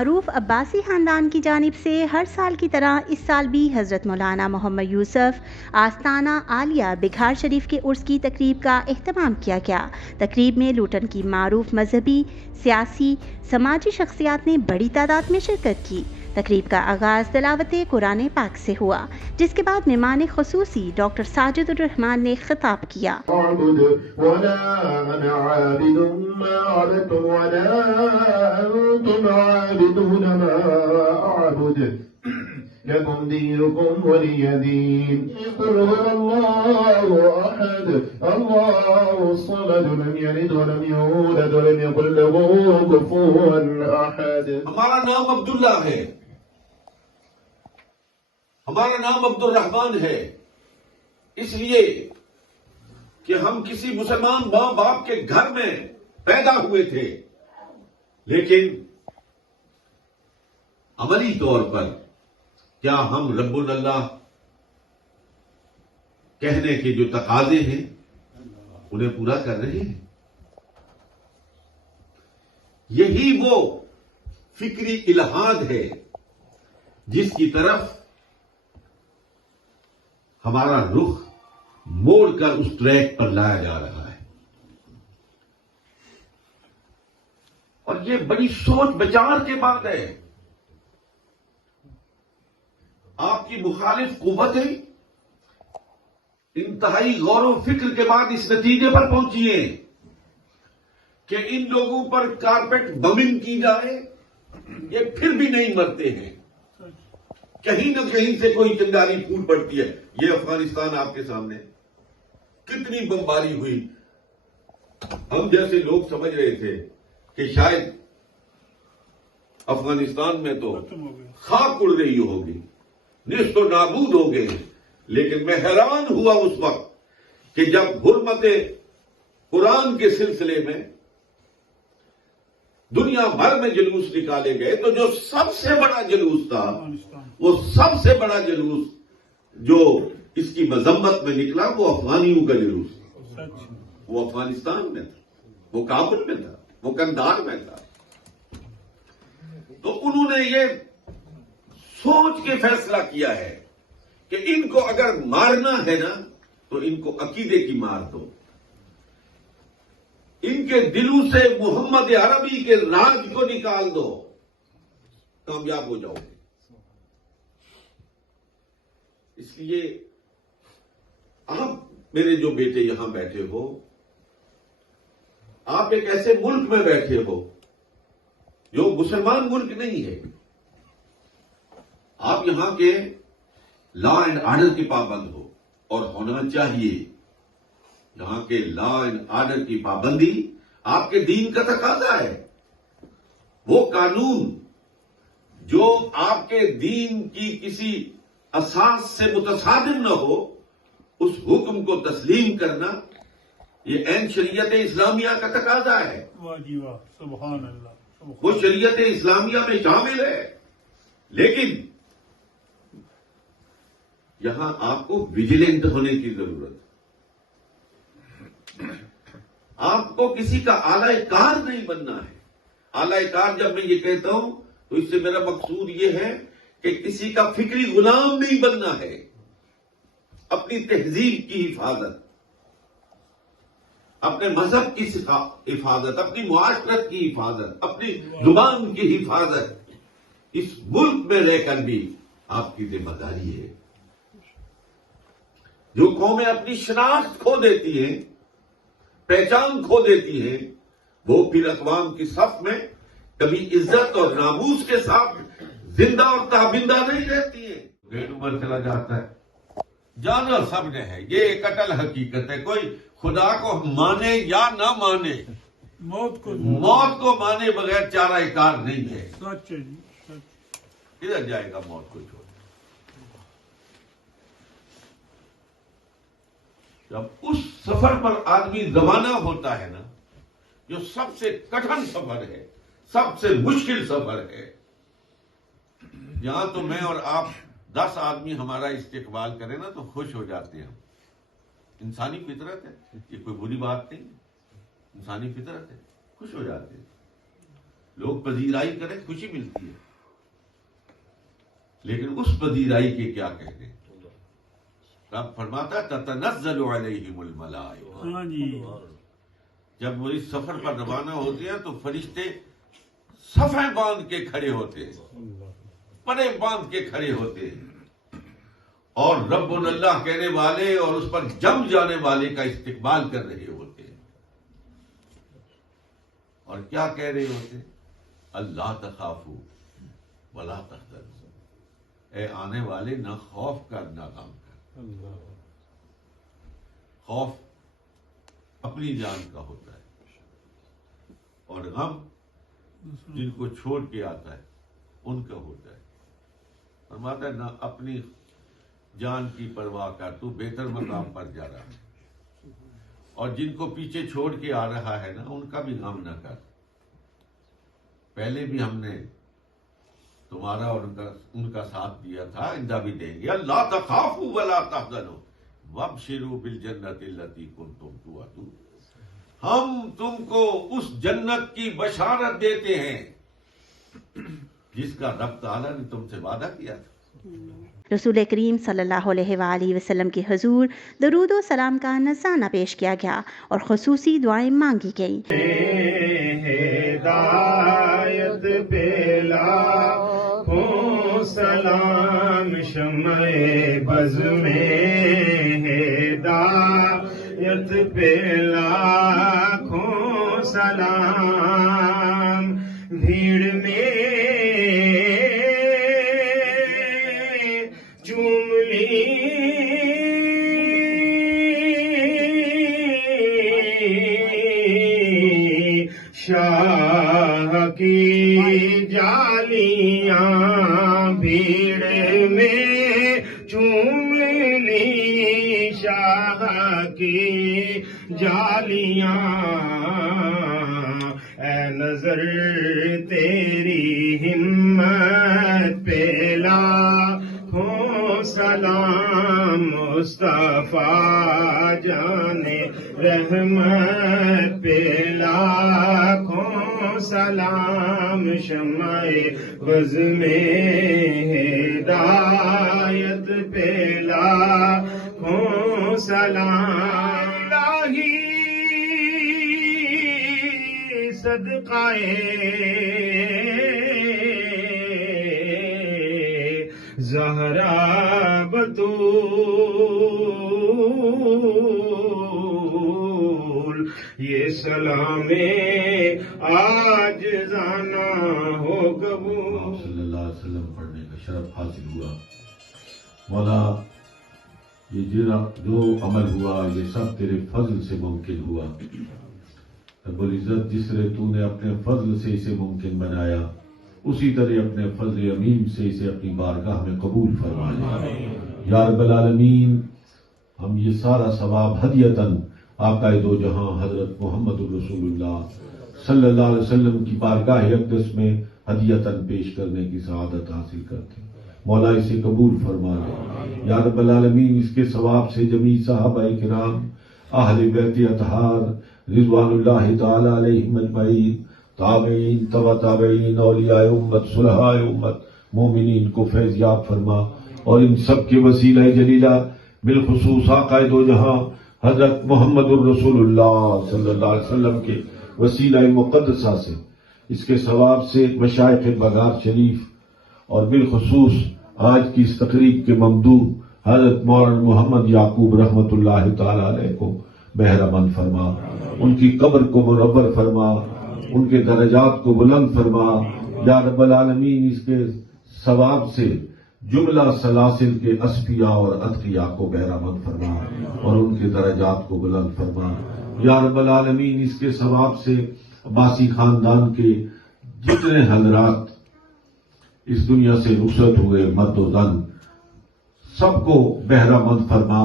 معروف عباسی خاندان کی جانب سے ہر سال کی طرح اس سال بھی حضرت مولانا محمد یوسف آستانہ عالیہ بگھار شریف کے عرس کی تقریب کا اہتمام کیا گیا۔ تقریب میں لوٹن کی معروف مذہبی، سیاسی، سماجی شخصیات نے بڑی تعداد میں شرکت کی۔ تقریب کا آغاز تلاوت قرآن پاک سے ہوا، جس کے بعد مہمان خصوصی ڈاکٹر ساجد الرحمان نے خطاب کیا۔ لكم دينكم ولي دين. قل هو الله أحد الله الصمد لم يلد ولم يولد ولم يكن له كفوا أحد. ہمارا نام عبداللہ ہے، ہمارا نام عبد الرحمان ہے، اس لیے کہ ہم کسی مسلمان ماں باپ کے گھر میں پیدا ہوئے تھے، لیکن عملی طور پر کیا ہم رب اللہ کہنے کے جو تقاضے ہیں انہیں پورا کر رہے ہیں؟ یہی وہ فکری الہاد ہے جس کی طرف ہمارا رخ موڑ کر اس ٹریک پر لایا جا رہا ہے، اور یہ بڑی سوچ بچار کے بعد ہے۔ آپ کی مخالف قوتیں انتہائی غور و فکر کے بعد اس نتیجے پر پہنچی ہیں کہ ان لوگوں پر کارپیٹ بمنگ کی جائے، یہ پھر بھی نہیں مرتے ہیں، کہیں نہ کہیں سے کوئی چنگاری پھوٹ پڑتی ہے۔ یہ افغانستان آپ کے سامنے کتنی بمباری ہوئی، ہم جیسے لوگ سمجھ رہے تھے کہ شاید افغانستان میں تو خاک اڑ رہی ہوگی، نیست و نابود ہو گئے، لیکن میں حیران ہوا اس وقت کہ جب حرمت قرآن کے سلسلے میں دنیا بھر میں جلوس نکالے گئے تو جو سب سے بڑا جلوس تھا، وہ سب سے بڑا جلوس جو اس کی مذمت میں نکلا وہ افغانیوں کا جلوس تھا۔ وہ افغانستان میں تھا، وہ کابل میں تھا، وہ قندھار میں تھا۔ تو انہوں نے یہ سوچ کے فیصلہ کیا ہے کہ ان کو اگر مارنا ہے نا تو ان کو عقیدے کی مار دو، ان کے دلوں سے محمد عربی کے راج کو نکال دو، کامیاب ہو جاؤ گے۔ اس لیے آپ میرے جو بیٹے یہاں بیٹھے ہو، آپ ایک ایسے ملک میں بیٹھے ہو جو مسلمان ملک نہیں ہے، آپ یہاں کے لا اینڈ آرڈر کے پابند ہو، اور ہونا چاہیے۔ یہاں کے لا اینڈ آرڈر کی پابندی آپ کے دین کا تقاضا ہے۔ وہ قانون جو آپ کے دین کی کسی اساس سے متصادم نہ ہو، اس حکم کو تسلیم کرنا یہ عین شریعت اسلامیہ کا تقاضا ہے۔ واہ جی واہ، سبحان اللہ۔ وہ شریعت اسلامیہ میں شامل ہے، لیکن یہاں آپ کو ویجیلنٹ ہونے کی ضرورت ہے۔ آپ کو کسی کا اعلی کار نہیں بننا ہے۔ اعلی کار جب میں یہ کہتا ہوں تو اس سے میرا مقصود یہ ہے کہ کسی کا فکری غلام نہیں بننا ہے۔ اپنی تہذیب کی حفاظت، اپنے مذہب کی حفاظت، اپنی معاشرت کی حفاظت، اپنی زبان کی حفاظت اس ملک میں رہ کر بھی آپ کی ذمہ داری ہے۔ جو قومیں اپنی شناخت کھو دیتی ہیں، پہچان کھو دیتی ہیں، وہ پھر اقوام کی صف میں کبھی عزت اور ناموس کے ساتھ زندہ اور تابندہ نہیں رہتی ہیں۔ ڈیڑھ عمر چلا جاتا ہے، جانا سب نے ہے، یہ ایک اٹل حقیقت ہے۔ کوئی خدا کو مانے یا نہ مانے، موت کو مانے بغیر چارہ کار نہیں ہے۔ سچ ہے جی، سچ۔ کدھر جائے گا موت کو چھوڑ؟ جب اس سفر پر آدمی روانہ ہوتا ہے نا، جو سب سے کٹھن سفر ہے، سب سے مشکل سفر ہے، یہاں تو میں اور آپ 10 آدمی ہمارا استقبال کریں نا تو خوش ہو جاتے ہیں۔ انسانی فطرت ہے، یہ کوئی بری بات نہیں، انسانی فطرت ہے، خوش ہو جاتے ہیں۔ لوگ پذیرائی کریں خوشی ملتی ہے، لیکن اس پذیرائی کے کیا کہنے؟ رب فرماتا تتنزل علیہم الملائکہ، ہاں جی، جب وہ اس سفر پر روانہ ہوتے ہیں تو فرشتے صفیں باندھ کے کھڑے ہوتے ہیں، پڑے باندھ کے کھڑے ہوتے ہیں، اور رب اللہ کہنے والے اور اس پر جم جانے والے کا استقبال کر رہے ہوتے ہیں، اور کیا کہہ رہے ہوتے ہیں؟ اللہ تخافوا ولا تحزنوا، اے آنے والے نہ خوف کر نہ غم کر۔ خوف اپنی جان کا ہوتا ہے، اور غم جن کو چھوڑ کے آتا ہے ان کا ہوتا ہے۔ فرماتا ہے نہ اپنی جان کی پرواہ کر، تو بہتر مقام پر جا رہا ہے، اور جن کو پیچھے چھوڑ کے آ رہا ہے نا ان کا بھی غم نہ کر۔ پہلے بھی ہم نے تمہارا اور ان کا ساتھ دیا تھا، آئندہ بھی دیں گے۔ اللہ تخافوا ولا تحزنوا وابشروا بالجنۃ التي كنتم توعدون، ہم تم کو اس جنت کی بشارت دیتے ہیں جس کا رب تعالیٰ نے تم سے وعدہ کیا تھا۔ رسول کریم صلی اللہ علیہ وآلہ وسلم کے حضور درود و سلام کا نذرانہ پیش کیا گیا اور خصوصی دعائیں مانگی گئیں۔ ہدایت پہ لاکھوں سلام، شمع بز میں ہدایت پہ لاکھوں سلام، بھیڑ میں شاہ کی جالیاں، بھیڑ میں چوم لی شاہ کی جالیاں، اے نظر تیری ہمت پہ لاکھوں سلام، مصطفیٰ جانے رحمت پہ لاکھوں سلام، شمع بز میں ہدایت پہ لاکھوں سلام، الہی صدقہ زہرا بتول، یہ سلام آج جانا ہو قبول، صلی اللہ علیہ وسلم پڑھنے کا شرف حاصل ہوا۔ مولا یہ جو عمل ہوا یہ سب تیرے فضل سے ممکن ہوا۔ رب العزت جس طرح تو نے اپنے فضل سے اسے ممکن بنایا، اسی طرح اپنے فضل عمیم سے اسے اپنی بارگاہ میں قبول فرما لے یا رب العالمین۔ ہم یہ سارا ثواب ہدیتاً آقا دو جہاں حضرت محمد الرسول اللہ صلی اللہ علیہ وسلم کی بارگاہ اقدس میں ہدیتاً پیش کرنے کی سعادت حاصل کرتے ہیں۔ مولا اسے قبول فرما لے یا رب العالمین۔ اس کے ثواب سے جمیع صحابہ کرام، اہل بیت اطہار رضوان اللہ تعالی علیہم اجمعین، تابعین تبع تابعین، اولیاء امت، صلحاء امت، مومنین کو فیض یاب فرما، اور ان سب کے وسیلہ جلیلہ بالخصوص آقا دو جہاں حضرت محمد الرسول اللہ صلی اللہ علیہ وسلم کے وسیلہ مقدسہ سے اس کے ثواب سے مشائخ بغار شریف اور بالخصوص آج کی اس تقریب کے ممدوح حضرت مولانا محمد یعقوب رحمۃ اللہ تعالی علیہ کو بہرمند فرما، ان کی قبر کو منور فرما، ان کے درجات کو بلند فرما یا رب العالمین۔ اس کے ثواب سے جملہ سلاسل کے اصفیاء اور اتقیاء کو بہرمند فرما اور ان کے درجات کو بلند فرما یا رب العالمین۔ اس کے ثواب سے عباسی خاندان کے جتنے حضرات اس دنیا سے رخصت ہوئے مرد و زن سب کو بہرمند فرما،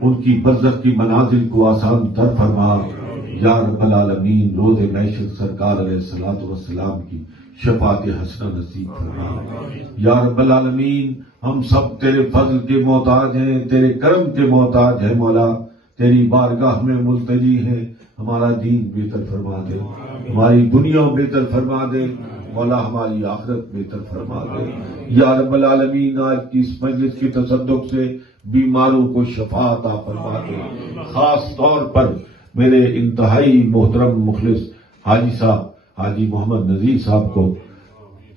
ان کی برزخ کی منازل کو آسان تر فرما یا رب العالمین۔ روز معیشت سرکار علیہ الصلوۃ والسلام کی شفاعت حسنہ نصیب فرما یا رب العالمین۔ ہم سب تیرے فضل کے محتاج ہیں، تیرے کرم کے محتاج ہیں مولا، تیری بارگاہ میں ملتجی ہیں ہمارا دین بہتر فرما دے، ہماری دنیا بہتر فرما دے، مولا ہماری آخرت بہتر فرما دے۔ یا رب العالمین، آج کی اس مجلس کی تصدق سے بیماروں کو شفا عطا فرما دے۔ خاص طور پر میرے انتہائی محترم مخلص حاجی صاحب، حاجی محمد نذیر صاحب کو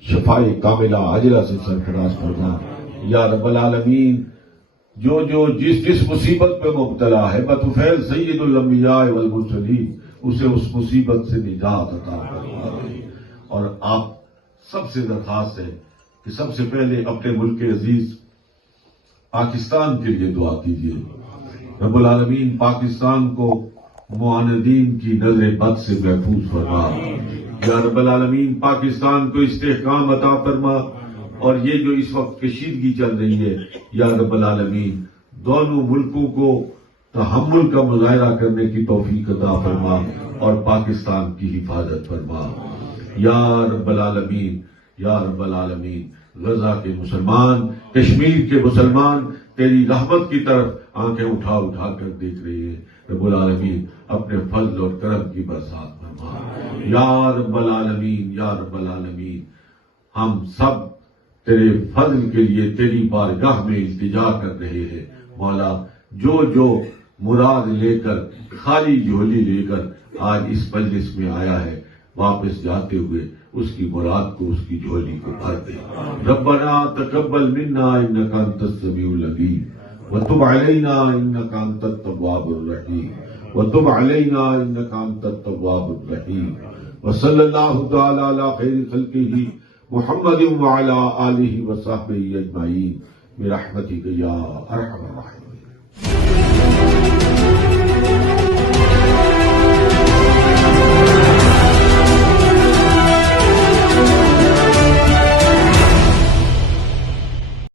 شفائے کاملہ عاجلہ سے سرفراز فرما۔ یا رب العالمین، جو جس مصیبت پہ مبتلا ہے بطفیل سید الانبیاء والمرسلین، اسے اس مصیبت سے نجات عطا فرما دے۔ اور آپ سب سے درخواست ہے کہ سب سے پہلے اپنے ملک عزیز پاکستان کے لیے دعا کیجیے۔ رب العالمین پاکستان کو معاندین کی نظر بد سے محفوظ فرما۔ یا رب العالمین پاکستان کو استحکام عطا فرما، اور یہ جو اس وقت کشیدگی چل رہی ہے، یا رب العالمین دونوں ملکوں کو تحمل کا مظاہرہ کرنے کی توفیق عطا فرما اور پاکستان کی حفاظت فرما۔ یا رب العالمین، یا رب العالمین، غزہ کے مسلمان، کشمیر کے مسلمان تیری رحمت کی طرف آنکھیں اٹھا اٹھا کر دیکھ رہے ہیں۔ رب العالمین اپنے فضل اور کرم کی برسات فرما۔ یا رب العالمین، یا رب العالمین، ہم سب تیرے فضل کے لیے تیری بارگاہ میں التجا کر رہے ہیں۔ مولا، جو مراد لے کر، خالی جھولی لے کر آج اس مجلس میں آیا ہے، واپس جاتے ہوئے اس کی مراد کو، اس کی جھولی کو بھر دے۔ ربنا تقبل منا انک انت السمیع العلیم وتب علینا انک انت التواب الرحیم وتب علینا انک انت التواب الرحیم وصلی اللہ تعالی علی خیر خلقہ محمد وعلی آلہ وصحبہ اجمعین برحمتک یا ارحم الراحمین۔